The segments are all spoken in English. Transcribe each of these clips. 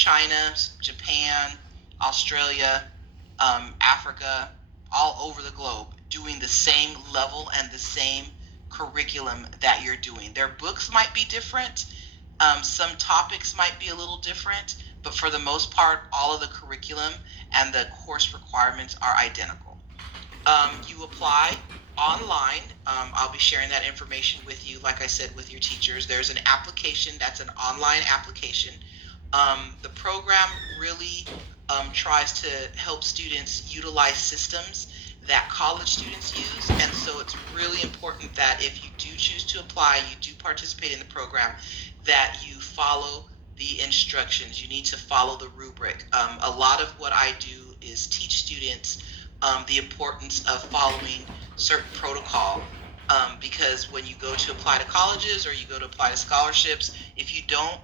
China, Japan, Australia, Africa, all over the globe, doing the same level and the same curriculum that you're doing. Their books might be different, some topics might be a little different, but for the most part, all of the curriculum and the course requirements are identical. You apply online. I'll be sharing that information with you, like I said, with your teachers. There's an application that's an online application. The program really tries to help students utilize systems that college students use. And so it's really important that if you do choose to apply, you do participate in the program, that you follow the instructions. You need to follow the rubric. A lot of what I do is teach students the importance of following certain protocol. Because when you go to apply to colleges or you go to apply to scholarships, if you don't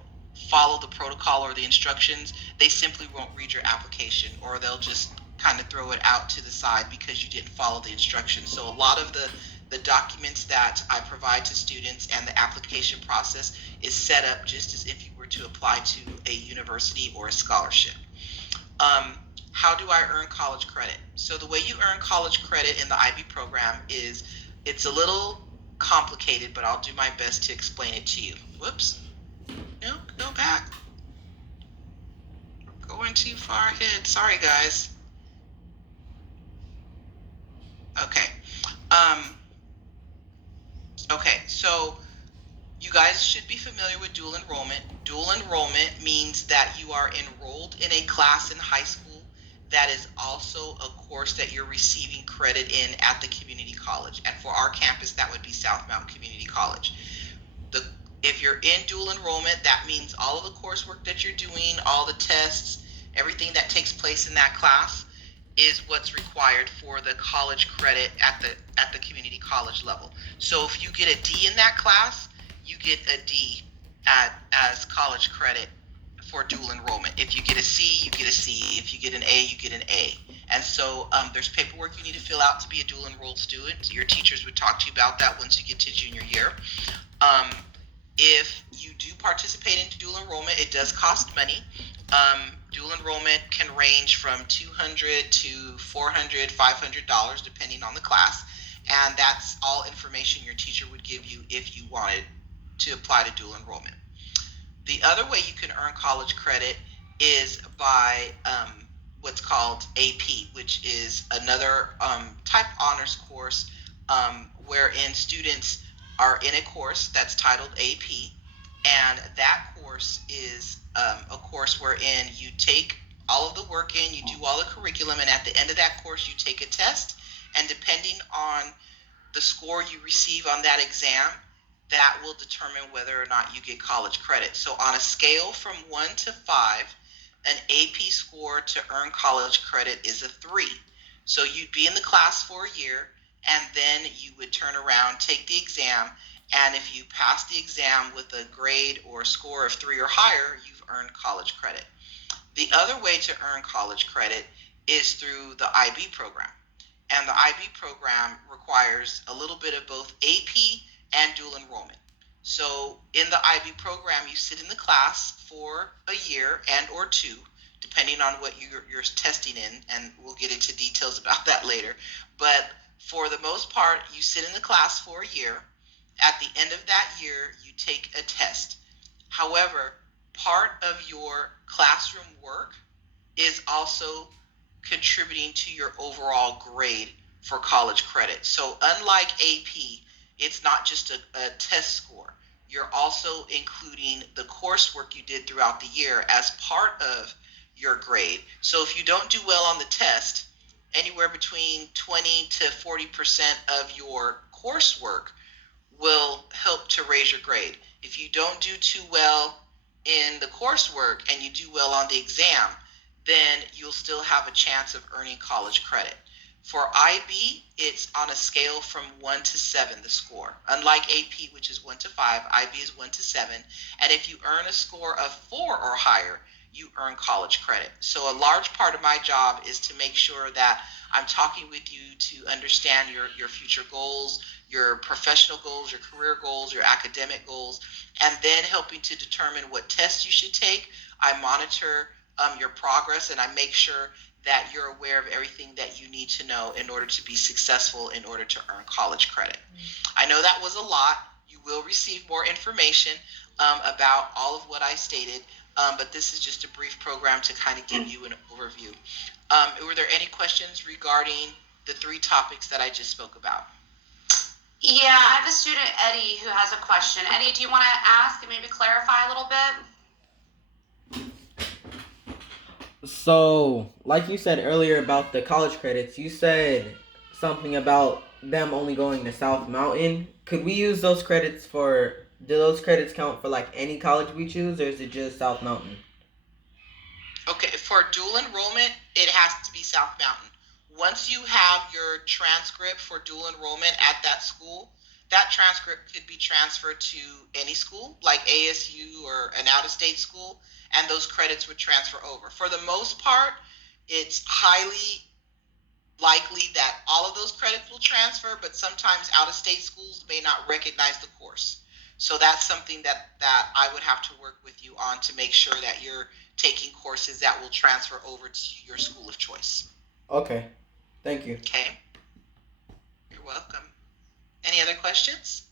follow the protocol or the instructions, they simply won't read your application, or they'll just kind of throw it out to the side because you didn't follow the instructions. So a lot of the documents that I provide to students and the application process is set up just as if you were to apply to a university or a scholarship. How do I earn college credit? So the way you earn college credit in the IB program is, it's a little complicated, but I'll do my best to explain it to you. Whoops. No, go back. We're going too far ahead. Sorry, guys. Okay. Okay, so you guys should be familiar with dual enrollment. Dual enrollment means that you are enrolled in a class in high school that is also a course that you're receiving credit in at the community college. And for our campus, that would be South Mountain Community College. If you're in dual enrollment, that means all of the coursework that you're doing, all the tests, everything that takes place in that class is what's required for the college credit at the community college level. So if you get a D in that class, you get a D as college credit for dual enrollment. If you get a C, you get a C. If you get an A, you get an A. And so there's paperwork you need to fill out to be a dual enrolled student. Your teachers would talk to you about that once you get to junior year. If you do participate in dual enrollment, it does cost money. Dual enrollment can range from $200 to $400, $500, depending on the class. And that's all information your teacher would give you if you wanted to apply to dual enrollment. The other way you can earn college credit is by what's called AP, which is another type honors course wherein students are in a course that's titled AP, and that course is a course wherein you take all of the work in, you do all the curriculum, and at the end of that course you take a test, and depending on the score you receive on that exam, that will determine whether or not you get college credit. So on a scale from 1 to 5, an AP score to earn college credit is a 3. So you'd be in the class for a year, and then you would turn around, take the exam, and if you pass the exam with a grade or score of 3 or higher, you've earned college credit. The other way to earn college credit is through the IB program. And the IB program requires a little bit of both AP and dual enrollment. So in the IB program, you sit in the class for a year and or 2, depending on what you're testing in, and we'll get into details about that later. But for the most part, you sit in the class for a year. At the end of that year, you take a test. However, part of your classroom work is also contributing to your overall grade for college credit. So unlike AP, it's not just a test score. You're also including the coursework you did throughout the year as part of your grade. So if you don't do well on the test, anywhere between 20 to 40% of your coursework will help to raise your grade. If you don't do too well in the coursework and you do well on the exam, then you'll still have a chance of earning college credit. For IB, it's on a scale from 1 to 7, the score. Unlike AP, which is 1 to 5, IB is 1 to 7. And if you earn a score of 4 or higher, you earn college credit. So a large part of my job is to make sure that I'm talking with you to understand your future goals, your professional goals, your career goals, your academic goals, and then helping to determine what tests you should take, I monitor your progress, and I make sure that you're aware of everything that you need to know in order to be successful, in order to earn college credit. I know that was a lot. You will receive more information about all of what I stated, but this is just a brief program to kind of give you an overview. Were there any questions regarding the three topics that I just spoke about? Yeah, I have a student, Eddie, who has a question. Eddie, do you want to ask and maybe clarify a little bit? So, like you said earlier about the college credits, you said something about them only going to South Mountain. Could we use those credits for, do those credits count for like any college we choose, or is it just South Mountain? Okay, for dual enrollment, it has to be South Mountain. Once you have your transcript for dual enrollment at that school, that transcript could be transferred to any school, like ASU or an out of state school, and those credits would transfer over. For the most part, it's highly likely that all of those credits will transfer, but sometimes out of state schools may not recognize the course. So that's something that I would have to work with you on to make sure that you're taking courses that will transfer over to your school of choice. Okay, thank you. Okay, you're welcome. Any other questions?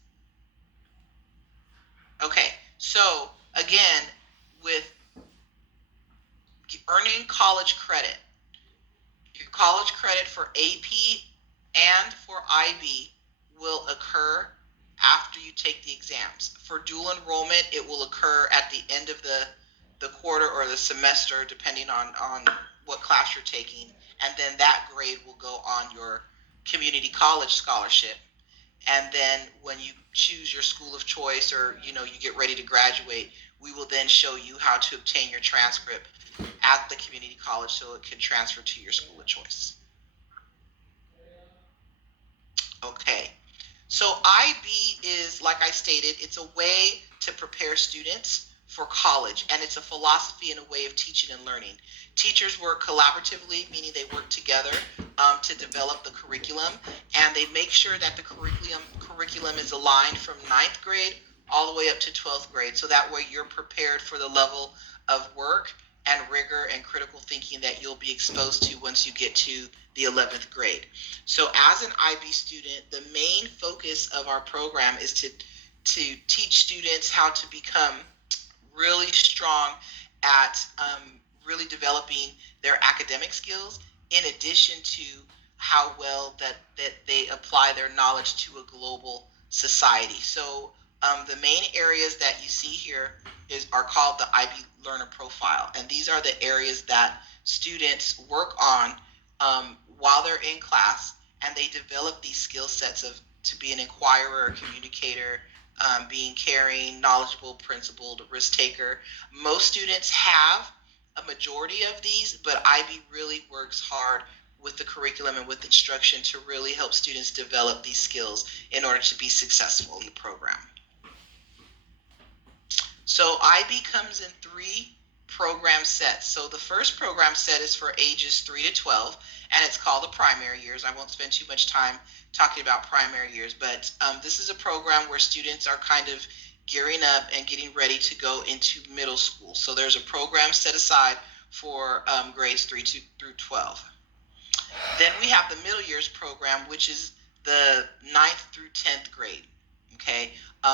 Okay, so again, with earning college credit, your college credit for AP and for IB will occur after you take the exams. For dual enrollment, it will occur at the end of the quarter or the semester, depending on what class you're taking. And then that grade will go on your community college scholarship. And then when you choose your school of choice, or you get ready to graduate, we will then show you how to obtain your transcript at the community college so it can transfer to your school of choice. Okay, so IB is, like I stated, it's a way to prepare students for college, and it's a philosophy and a way of teaching and learning. Teachers work collaboratively, meaning they work together to develop the curriculum, and they make sure that the curriculum is aligned from ninth grade all the way up to 12th grade, so that way you're prepared for the level of work and rigor and critical thinking that you'll be exposed to once you get to the 11th grade. So as an IB student, the main focus of our program is to teach students how to become really strong at really developing their academic skills, in addition to how well that they apply their knowledge to a global society. So the main areas that you see here are called the IB Learner Profile, and these are the areas that students work on while they're in class, and they develop these skill sets of to be an inquirer, communicator, being caring, knowledgeable, principled, risk taker. Most students have a majority of these, but IB really works hard with the curriculum and with instruction to really help students develop these skills in order to be successful in the program. So IB comes in three program sets. So the first program set is for ages 3 to 12, and it's called the primary years. I won't spend too much time talking about primary years, but this is a program where students are kind of gearing up and getting ready to go into middle school. So there's a program set aside for grades 3 through 12. Then we have the middle years program, which is the 9th through 10th grade, okay,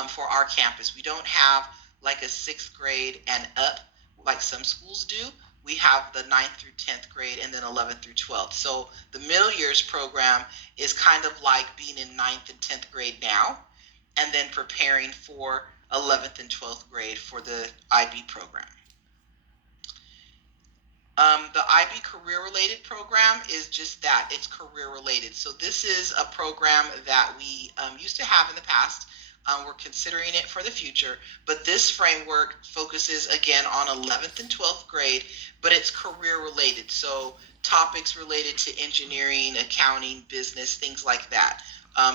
for our campus. We don't have like a 6th grade and up like some schools do. We have the 9th through 10th grade and then 11th through 12th. So the middle years program is kind of like being in 9th and 10th grade now, and then preparing for 11th and 12th grade for the IB program. The IB career related program is just that, it's career related. So this is a program that we used to have in the past. We're considering it for the future, but this framework focuses again on 11th and 12th grade, but it's career related. So topics related to engineering, accounting, business, things like that.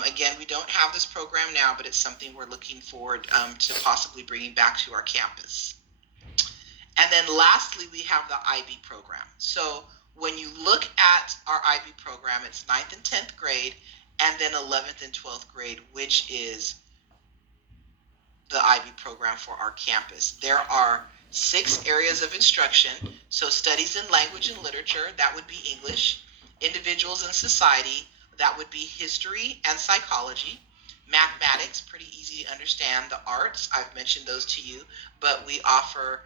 Again, we don't have this program now, but it's something we're looking forward to possibly bringing back to our campus. And then lastly, we have the IB program. So when you look at our IB program, it's 9th and 10th grade, and then 11th and 12th grade, which is the IB program for our campus. There are 6 areas of instruction. So studies in language and literature, that would be English. Individuals and society, that would be history and psychology. Mathematics, pretty easy to understand. The arts, I've mentioned those to you, but we offer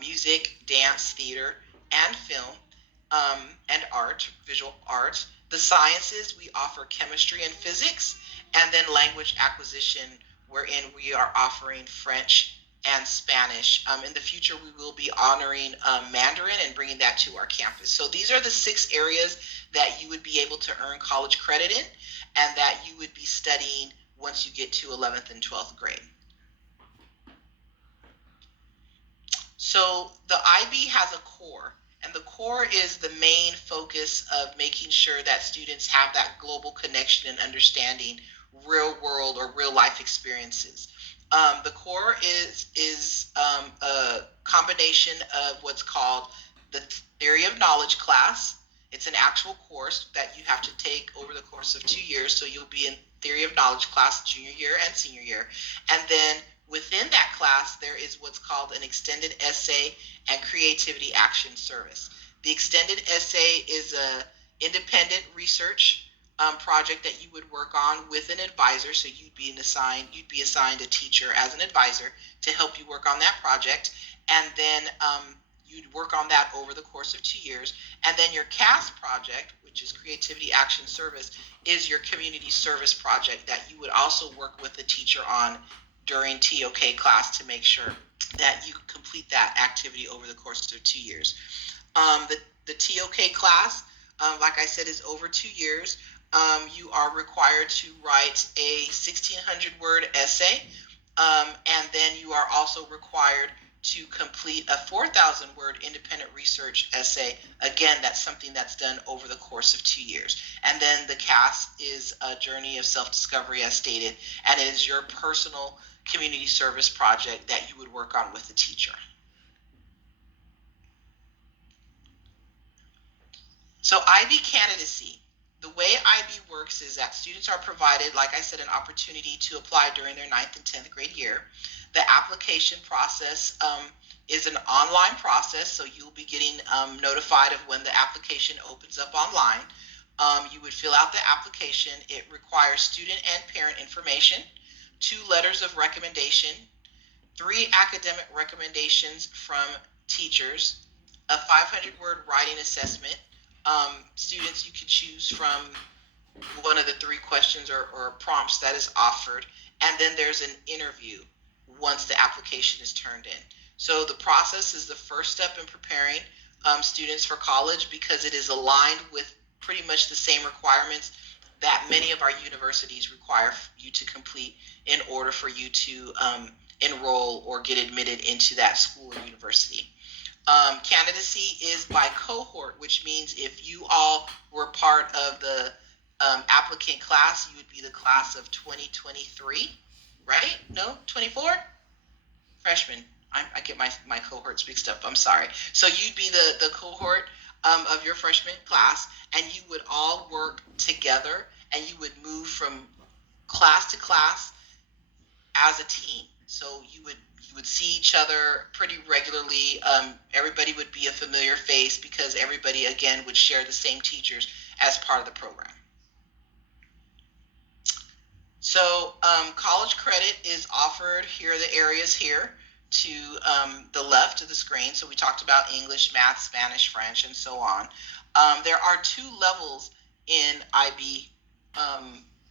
music, dance, theater, and film, and art, visual art. The sciences, we offer chemistry and physics, and then language acquisition, wherein we are offering French and Spanish. In the future, we will be honoring Mandarin and bringing that to our campus. So these are the 6 areas that you would be able to earn college credit in, and that you would be studying once you get to 11th and 12th grade. So the IB has a core, and the core is the main focus of making sure that students have that global connection and understanding real world or real life experiences. The core is a combination of what's called the Theory of Knowledge class. It's an actual course that you have to take over the course of 2 years. So you'll be in Theory of Knowledge class junior year and senior year. And then within that class, there is what's called an extended essay and creativity action service. The extended essay is a independent research project that you would work on with an advisor. So you'd be assigned a teacher as an advisor to help you work on that project. And then you'd work on that over the course of 2 years. And then your CAS project, which is Creativity Action Service, is your community service project that you would also work with the teacher on during TOK class to make sure that you complete that activity over the course of 2 years. The TOK class, like I said, is over 2 years. You are required to write a 1,600-word essay, and then you are also required to complete a 4,000-word independent research essay. Again, that's something that's done over the course of 2 years. And then the CAS is a journey of self-discovery, as stated, and it is your personal community service project that you would work on with the teacher. So IB candidacy. The way IB works is that students are provided, like I said, an opportunity to apply during their 9th and 10th grade year. The application process is an online process, so you'll be getting notified of when the application opens up online. You would fill out the application. It requires student and parent information, 2 letters of recommendation, 3 academic recommendations from teachers, a 500-word writing assessment. Students, you could choose from one of the 3 questions or prompts that is offered, and then there's an interview once the application is turned in. So the process is the first step in preparing students for college, because it is aligned with pretty much the same requirements that many of our universities require you to complete in order for you to enroll or get admitted into that school or university. Candidacy is by cohort, which means if you all were part of the applicant class, you would be the class of 2023, right? No, 24? Freshmen. I get my cohorts mixed up. I'm sorry. So you'd be the cohort of your freshman class, and you would all work together, and you would move from class to class as a team. So you would see each other pretty regularly. Everybody would be a familiar face because everybody, again, would share the same teachers as part of the program. So college credit is offered. Here are the areas here to the left of the screen. So we talked about English, math, Spanish, French, and so on. There are 2 levels in IB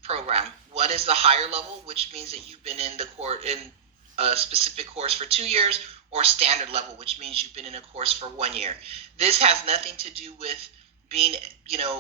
program. One is the higher level, which means that you've been in a specific course for 2 years, or standard level, which means you've been in a course for 1 year. This has nothing to do with being,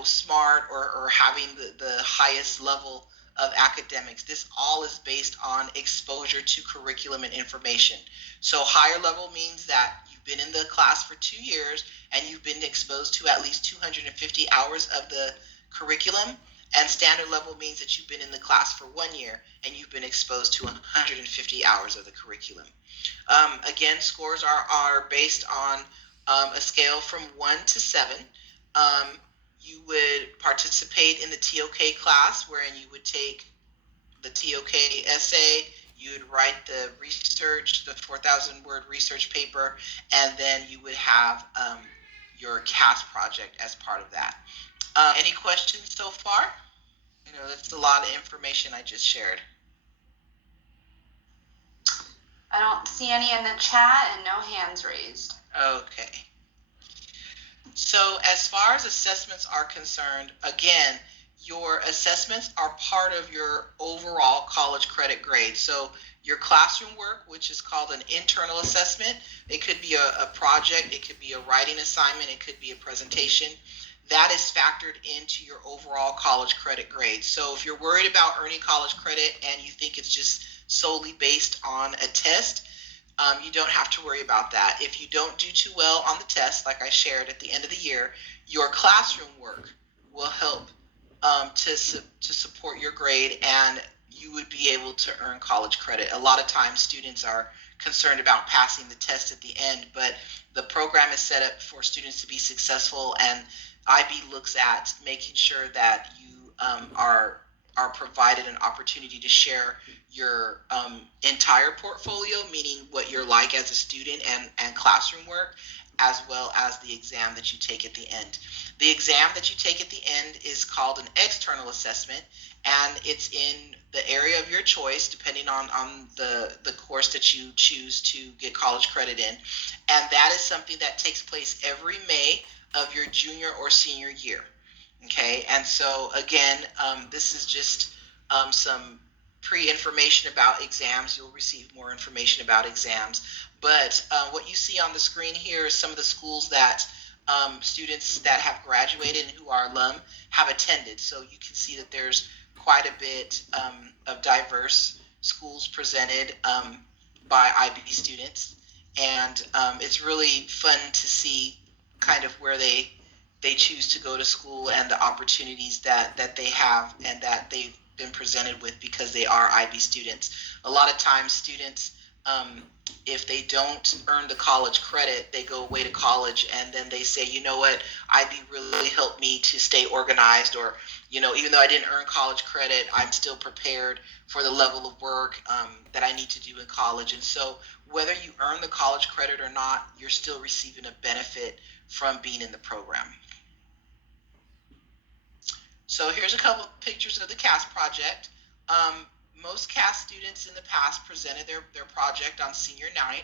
smart or having the highest level of academics. This all is based on exposure to curriculum and information. So higher level means that you've been in the class for 2 years and you've been exposed to at least 250 hours of the curriculum. And standard level means that you've been in the class for 1 year and you've been exposed to 150 hours of the curriculum. Again, scores are based on a scale from 1 to 7. You would participate in the TOK class, wherein you would take the TOK essay, You would write the research, the 4,000 word research paper, and then you would have your CAS project as part of that. Any questions so far? That's a lot of information I just shared. I don't see any in the chat and no hands raised. Okay. So as far as assessments are concerned, again, your assessments are part of your overall college credit grade. So your classroom work, which is called an internal assessment, it could be a project, it could be a writing assignment, it could be a presentation. That is factored into your overall college credit grade. So if you're worried about earning college credit and you think it's just solely based on a test, you don't have to worry about that. If you don't do too well on the test, like I shared at the end of the year, your classroom work will help to support your grade, and you would be able to earn college credit. A lot of times students are concerned about passing the test at the end, but the program is set up for students to be successful, and IB looks at making sure that you are provided an opportunity to share your entire portfolio, meaning what you're like as a student and classroom work, as well as the exam that you take at the end. The exam that you take at the end is called an external assessment, and it's in the area of your choice, depending on the course that you choose to get college credit in. And that is something that takes place every May of your junior or senior year. Okay, and so again, this is just some pre-information about exams. You'll receive more information about exams. But what you see on the screen here is some of the schools that students that have graduated and who are alum have attended. So you can see that there's quite a bit of diverse schools presented by IB students. And it's really fun to see kind of where they choose to go to school and the opportunities that they have and that they've been presented with because they are IB students. A lot of times students, if they don't earn the college credit, they go away to college and then they say, you know what, IB really helped me to stay organized, or, even though I didn't earn college credit, I'm still prepared for the level of work that I need to do in college. And so whether you earn the college credit or not, you're still receiving a benefit from being in the program. So here's a couple of pictures of the CAS project. Most CAS students in the past presented their project on senior night.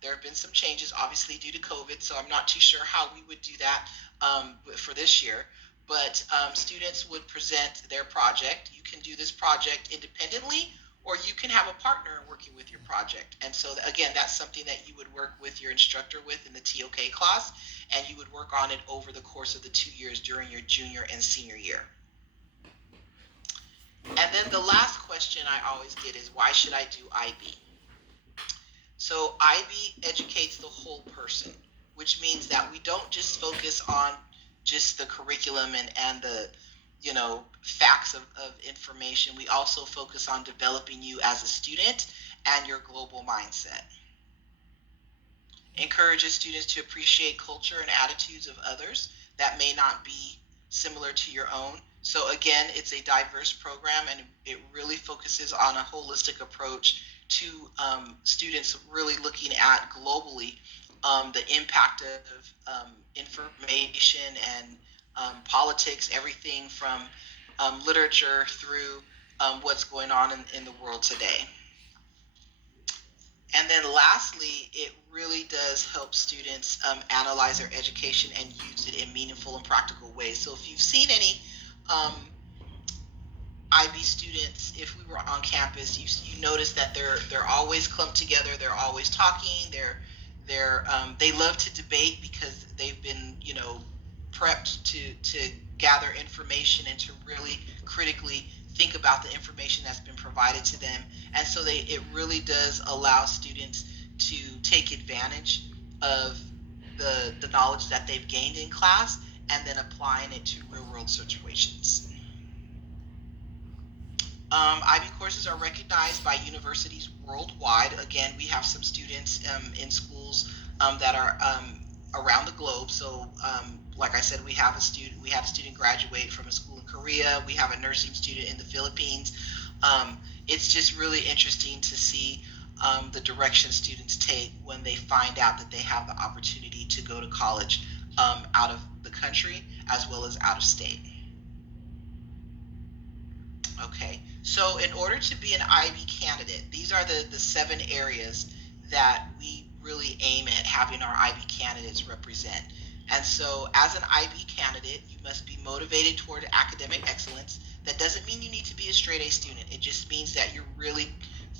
There have been some changes, obviously, due to COVID, so I'm not too sure how we would do that for this year. But students would present their project. You can do this project independently, or you can have a partner working with your project. And so, again, that's something that you would work with your instructor with in the TOK class, and you would work on it over the course of the 2 years during your junior and senior year. And then the last question I always get is, why should I do IB? So IB educates the whole person, which means that we don't just focus on just the curriculum and the facts of information. We also focus on developing you as a student and your global mindset. Encourages students to appreciate culture and attitudes of others that may not be similar to your own. So again, it's a diverse program, and it really focuses on a holistic approach to students really looking at globally the impact of information and politics, everything from literature through what's going on in the world today. And then lastly, it really does help students analyze their education and use it in meaningful and practical ways. So if you've seen any IB students, if we were on campus, you notice that they're always clumped together, they're always talking, they love to debate because they've been prepped to gather information and to really critically think about the information that's been provided to them. And so it really does allow students to take advantage of the knowledge that they've gained in class and then applying it to real world situations. IB courses are recognized by universities worldwide. Again, we have some students in schools that are around the globe. So like I said, we had a student graduate from a school in Korea. We have a nursing student in the Philippines. It's just really interesting to see the direction students take when they find out that they have the opportunity to go to college out of the country as well as out of state. Okay, so in order to be an IB candidate, these are the 7 areas that we really aim at having our IB candidates represent. And so as an IB candidate, you must be motivated toward academic excellence. That doesn't mean you need to be a straight A student. It just means that you're really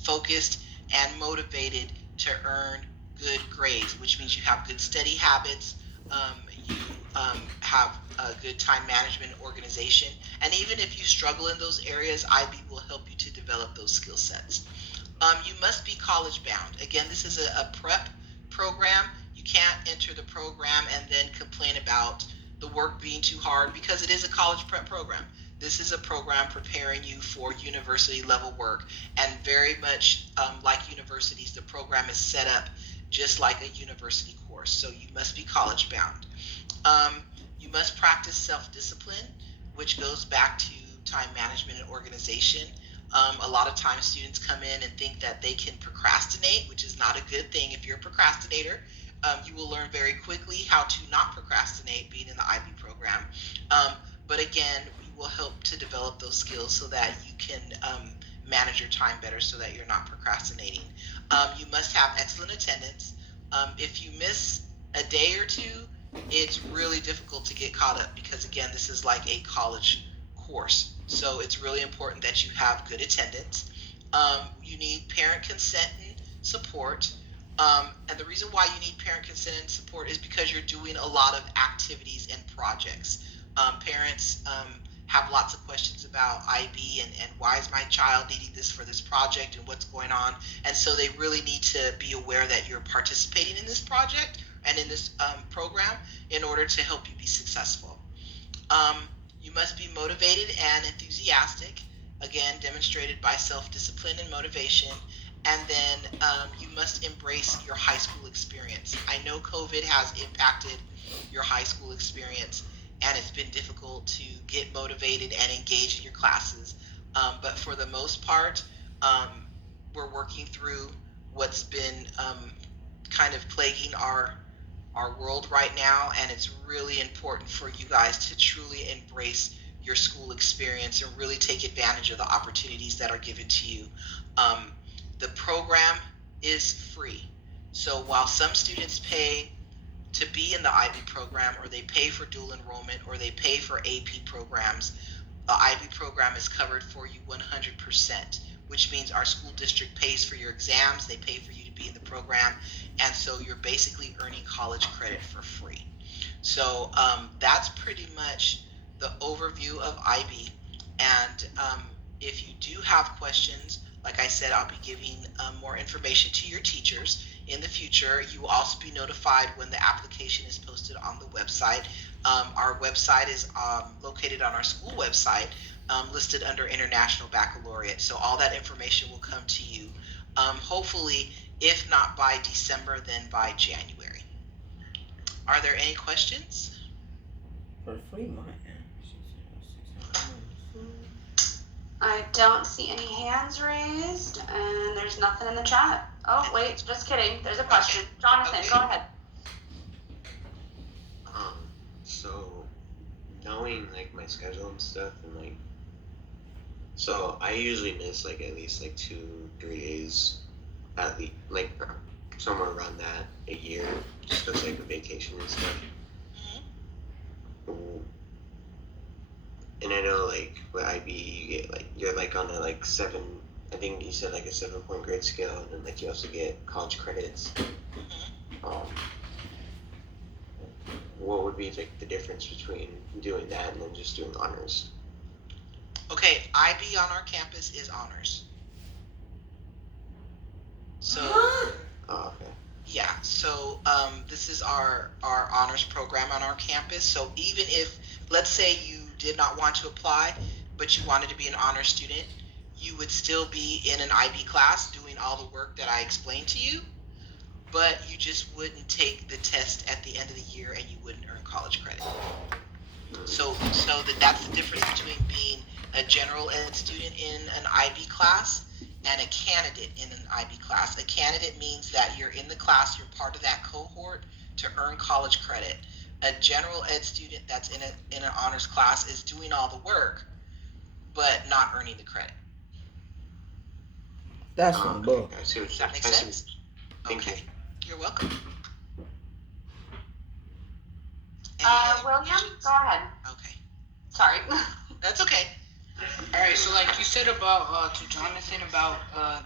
focused and motivated to earn good grades, which means you have good study habits, you have a good time management organization, and even if you struggle in those areas, IB will help you to develop those skill sets. You must be college bound. Again, this is a prep program. You can't enter the program and then complain about the work being too hard, because it is a college prep program. This is a program preparing you for university level work, and very much like universities, the program is set up just like a university course. So you must be college bound. You must practice self-discipline, which goes back to time management and organization. A lot of times students come in and think that they can procrastinate, which is not a good thing. If you're a procrastinator, you will learn very quickly how to not procrastinate being in the IB program. But again, we will help to develop those skills so that you can manage your time better so that you're not procrastinating. You must have excellent attendance. If you miss a day or two, it's really difficult to get caught up, because again, this is like a college course. So it's really important that you have good attendance. You need parent consent and support. And the reason why you need parent consent and support is because you're doing a lot of activities and projects. Parents have lots of questions about IB and why is my child needing this for this project and what's going on. And so they really need to be aware that you're participating in this project and in this program in order to help you be successful. You must be motivated and enthusiastic, again, demonstrated by self-discipline and motivation. And then you must embrace your high school experience. I know COVID has impacted your high school experience, and it's been difficult to get motivated and engage in your classes. But for the most part, we're working through what's been kind of plaguing our world right now, and it's really important for you guys to truly embrace your school experience and really take advantage of the opportunities that are given to you. The program is free. So while some students pay to be in the IB program, or they pay for dual enrollment, or they pay for AP programs, the IB program is covered for you 100%, which means our school district pays for your exams, they pay for you to be in the program, and so you're basically earning college credit for free. So that's pretty much the overview of IB. And if you do have questions, like I said, I'll be giving more information to your teachers in the future. You will also be notified when the application is posted on the website. Our website is located on our school website, listed under International Baccalaureate. So all that information will come to you, hopefully, if not by December, then by January. Are there any questions? For free, my I don't see any hands raised, and there's nothing in the chat. Oh, wait, just kidding. There's a question. Jonathan, Okay. go ahead. So knowing like my schedule and stuff, and like, so I usually miss like at least like 2-3 days, at least, like somewhere around that a year, just because like a vacation and stuff. And I know like with IB, you get like, you're like on a like 7, I think you said like a 7-point grade scale, and then like you also get college credits. What would be like the difference between doing that and then just doing honors? Okay, IB on our campus is honors. So Oh, okay. yeah, so this is our honors program on our campus. So even if, let's say you did not want to apply, but you wanted to be an honor student, you would still be in an IB class doing all the work that I explained to you, but you just wouldn't take the test at the end of the year and you wouldn't earn college credit. So that's the difference between being a general ed student in an IB class, and a candidate in an IB class. A candidate means that you're in the class, you're part of that cohort to earn college credit. A general ed student that's in an honors class is doing all the work, but not earning the credit. That's Oh, some okay. bull. I see what Does that make I see. sense? Thank you. Okay, you're welcome. William, go ahead. Okay, Sorry. that's okay. All right, so like you said about to Jonathan about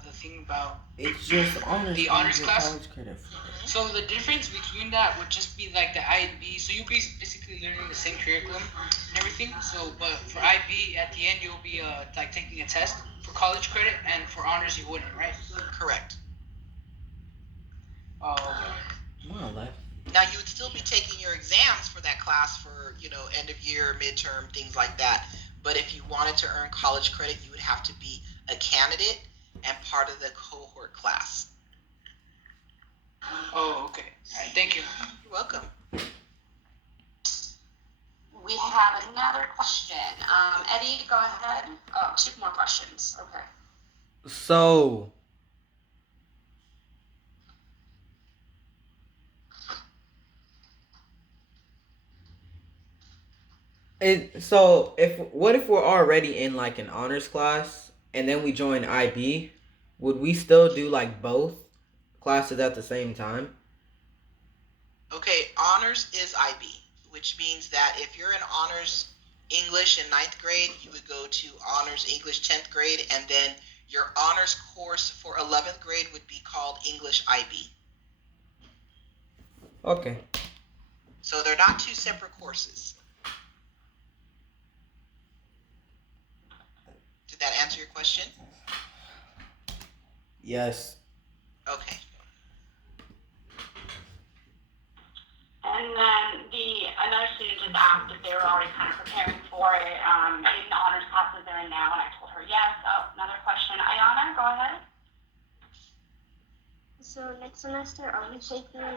the thing about It's just honors. The you honors get class? college credit for. so the difference between that would just be like the IB. So you'll be basically learning the same curriculum and everything. So but for IB at the end you'll be like taking a test for college credit, and for honors you wouldn't, right? Correct. Oh, okay. More or less. Now you would still be taking your exams for that class for, end of year, midterm, things like that. But if you wanted to earn college credit, you would have to be a candidate and part of the cohort class. Oh, okay. All right, thank you. You're welcome. We have another question. Eddie, go ahead. Oh, 2 more questions. Okay. So, what if we're already in like an honors class and then we join IB? Would we still do like both classes at the same time? Okay, honors is IB, which means that if you're in honors English in 9th grade, you would go to honors English 10th grade, and then your honors course for 11th grade would be called English IB. Okay. So they're not 2 separate courses. Did that answer your question? Yes. Okay. And then another student just asked if they were already kind of preparing for it in the honors classes they're in now, and I told her yes. Oh, another question. Ayana, go ahead. So next semester are we taking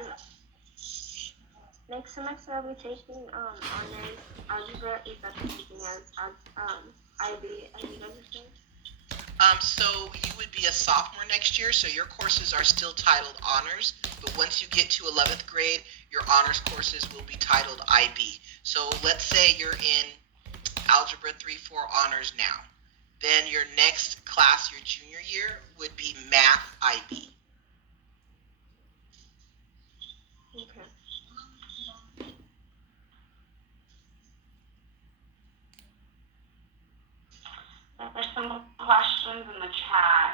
honors algebra? Is that the same as IB and everything? So you would be a sophomore next year, so your courses are still titled honors, but once you get to 11th grade, your honors courses will be titled IB. So let's say you're in Algebra 3-4 honors now. Then your next class, your junior year, would be Math IB. Okay. There's some questions in the chat.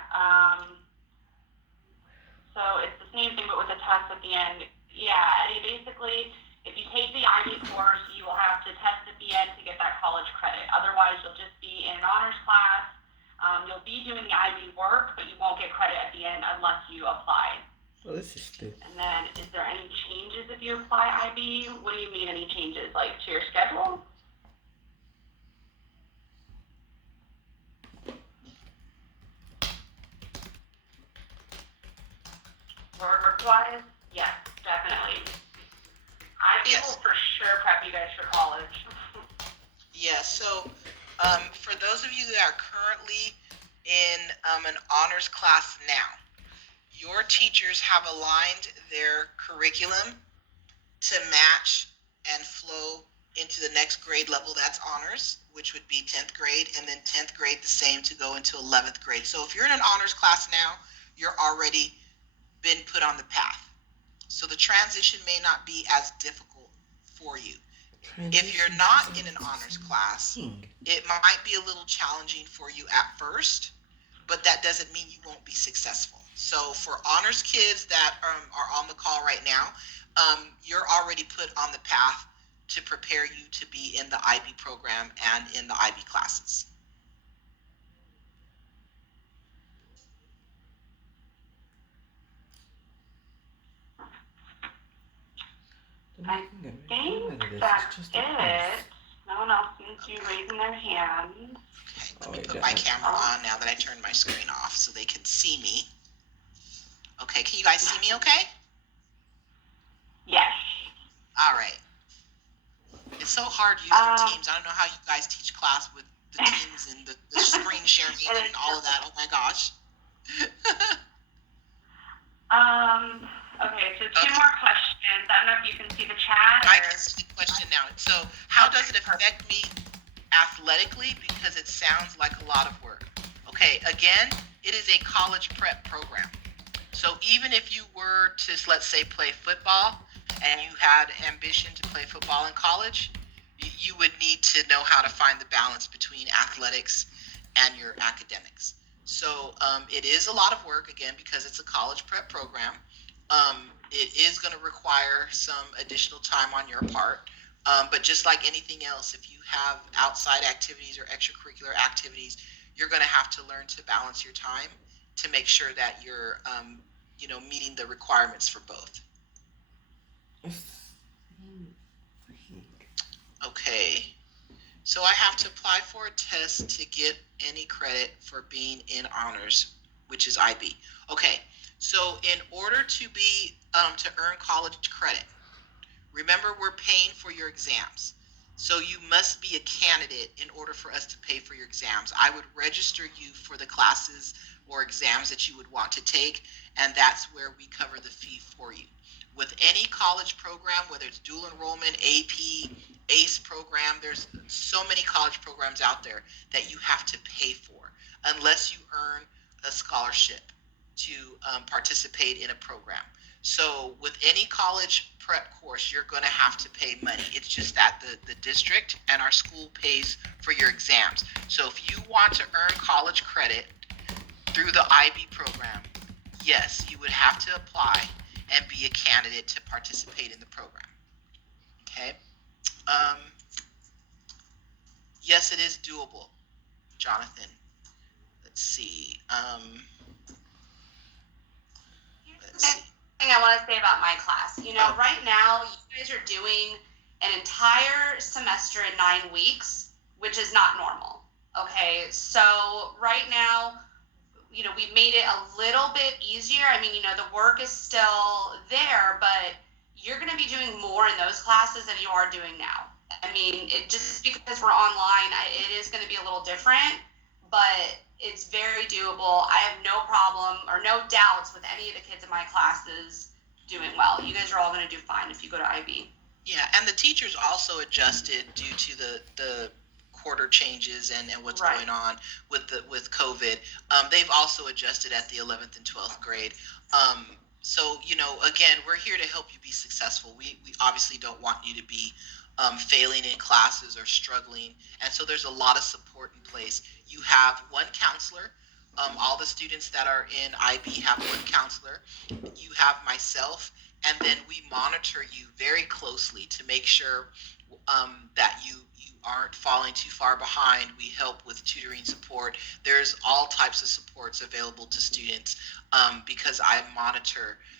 So it's the same thing, but with a test at the end. Yeah, Eddie, basically, if you take the IB course, you will have to test at the end to get that college credit. Otherwise, you'll just be in an honors class. You'll be doing the IB work, but you won't get credit at the end unless you apply. Well, this is stupid. And then, is there any changes if you apply IB? What do you mean, any changes? Like to your schedule? Work-wise? Yes, definitely. IB Yes. will for sure prep you guys for college. Yeah, so for those of you that are currently in an honors class now, your teachers have aligned their curriculum to match and flow into the next grade level that's honors, which would be 10th grade, and then 10th grade the same to go into 11th grade. So if you're in an honors class now, you're already been put on the path. So the transition may not be as difficult for you. If you're not in an honors class, it might be a little challenging for you at first, but that doesn't mean you won't be successful. So for honors kids that are on the call right now, you're already put on the path to prepare you to be in the IB program and in the IB classes. I think that's it. No one else seems to be raising their hand. Okay, let me put my camera on now that I turned my screen off so they can see me. Okay, can you guys see me okay? Yes. All right. It's so hard using Teams. I don't know how you guys teach class with the Teams and the screen sharing and all of that. Oh my gosh. Okay, so two more questions. I don't know if you can see the chat. I can see the question now. So, how does it affect me athletically? Because it sounds like a lot of work. Okay, again, it is a college prep program. So even if you were to, let's say, play football and you had ambition to play football in college, you would need to know how to find the balance between athletics and your academics. So it is a lot of work, again, because it's a college prep program. It is going to require some additional time on your part. But just like anything else, if you have outside activities or extracurricular activities, you're going to have to learn to balance your time to make sure that you're, meeting the requirements for both. Okay. So I have to apply for a test to get any credit for being in honors, which is IB. Okay. So in order to be to earn college credit, remember we're paying for your exams. So you must be a candidate in order for us to pay for your exams. I would register you for the classes or exams that you would want to take, and that's where we cover the fee for you. With any college program, whether it's dual enrollment, AP, ACE program, there's so many college programs out there that you have to pay for unless you earn a scholarship to participate in a program. So with any college prep course, you're going to have to pay money. It's just that the district and our school pays for your exams. So if you want to earn college credit through the IB program, yes, you would have to apply and be a candidate to participate in the program. Okay? Yes, it is doable, Jonathan. Let's see. Let's see. Thing I want to say about my class. Right now you guys are doing an entire semester in 9 weeks, which is not normal. Okay, so right now, we made it a little bit easier. I mean, the work is still there, but you're going to be doing more in those classes than you are doing now. I mean, just because we're online, it is going to be a little different, but it's very doable. I have no problem or no doubts with any of the kids in my classes doing well. You guys are all going to do fine if you go to IB. Yeah, and the teachers also adjusted due to the quarter changes and what's Right. going on with COVID. They've also adjusted at the 11th and 12th grade. So, again, we're here to help you be successful. We obviously don't want you to be failing in classes or struggling. And so there's a lot of support in place. You have one counselor. All the students that are in IB have one counselor. You have myself, and then we monitor you very closely to make sure that you aren't falling too far behind. We help with tutoring support. There's all types of supports available to students because I monitor